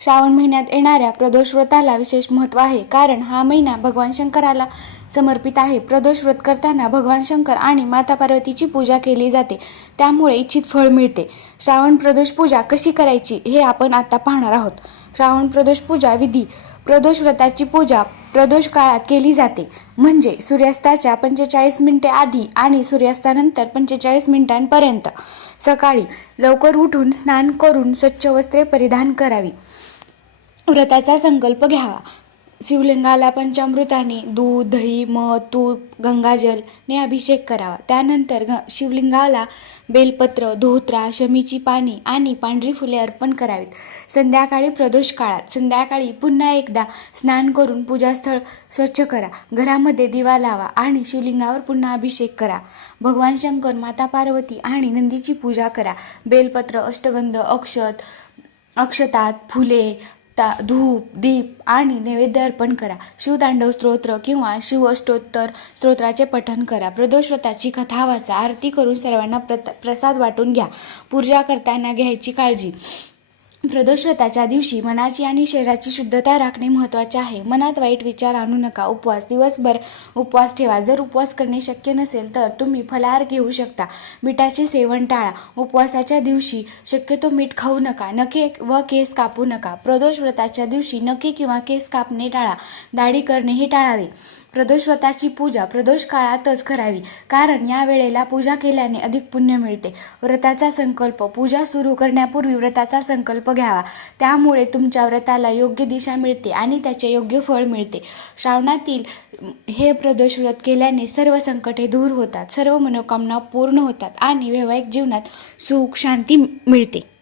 श्रावण महिन्यात येणाऱ्या प्रदोष व्रताला विशेष महत्त्व आहे कारण हा महिना भगवान शंकराला समर्पित आहे. प्रदोष व्रत करताना भगवान शंकर आणि माता पार्वतीची पूजा केली जाते त्यामुळे इच्छित फळ मिळते. श्रावण प्रदोष पूजा कशी करायची हे आपण आता पाहणार आहोत. श्रावण प्रदोष पूजा विधी प्रदोष व्रताची पूजा प्रदोष काळात केली जाते. म्हणजे सूर्यास्ताच्या पंचेचाळीस मिनिटे आधी आणि सूर्यास्तानंतर पंचेचाळीस मिनिटांपर्यंत. सकाळी लवकर उठून स्नान करून स्वच्छ वस्त्रे परिधान करावी. व्रताचा संकल्प घ्यावा. शिवलिंगाला पंचामृताने दूध दही मध तूप गंगाजलने अभिषेक करावा. त्यानंतर ग शिवलिंगाला बेलपत्र धोत्रा शमीची पाने आणि पांढरी फुले अर्पण करावीत. संध्याकाळी प्रदोष काळात संध्याकाळी पुन्हा एकदा स्नान करून पूजास्थळ स्वच्छ करा. घरामध्ये दिवा लावा आणि शिवलिंगावर पुन्हा अभिषेक करा. भगवान शंकर माता पार्वती आणि नंदीची पूजा करा. बेलपत्र अष्टगंध अक्षत अक्षतात फुले ता धूप दीप आणि नैवेद्य अर्पण करा. शिवतांडव स्तोत्र किंवा शिवष्टोत्तर स्तोत्राचे पठण करा. प्रदोषव्रताची कथा वाचा. आरती करून सर्वांना प्रत प्रसाद वाटून घ्या. पूजा करताना घ्यायची काळजी. प्रदोषव्रताच्या दिवशी मनाची आणि शरीराची शुद्धता राखणे महत्त्वाचे आहे. मनात वाईट विचार आणू नका. उपवास. दिवसभर उपवास ठेवा. जर उपवास करणे शक्य नसेल तर तुम्ही फलाहार घेऊ शकता. मिठाचे सेवन टाळा. उपवासाच्या दिवशी शक्यतो मीठ खाऊ नका. नखे व केस कापू नका. प्रदोष व्रताच्या दिवशी नखे किंवा केस कापणे टाळा. दाढी करणे हे टाळावे. प्रदोष व्रताची पूजा प्रदोष काळातच करावी. कारण या वेळेला पूजा केल्याने अधिक पुण्य मिळते. व्रताचा संकल्प पूजा सुरू करण्यापूर्वी व्रताचा संकल्प घ्यावा. त्यामुळे तुमच्या व्रताला योग्य दिशा मिळते आणि त्याचे योग्य फळ मिळते. श्रावणातील हे प्रदोष व्रत केल्याने सर्व संकटे दूर होतात. सर्व मनोकामना पूर्ण होतात आणि वैवाहिक जीवनात सुख शांती मिळते.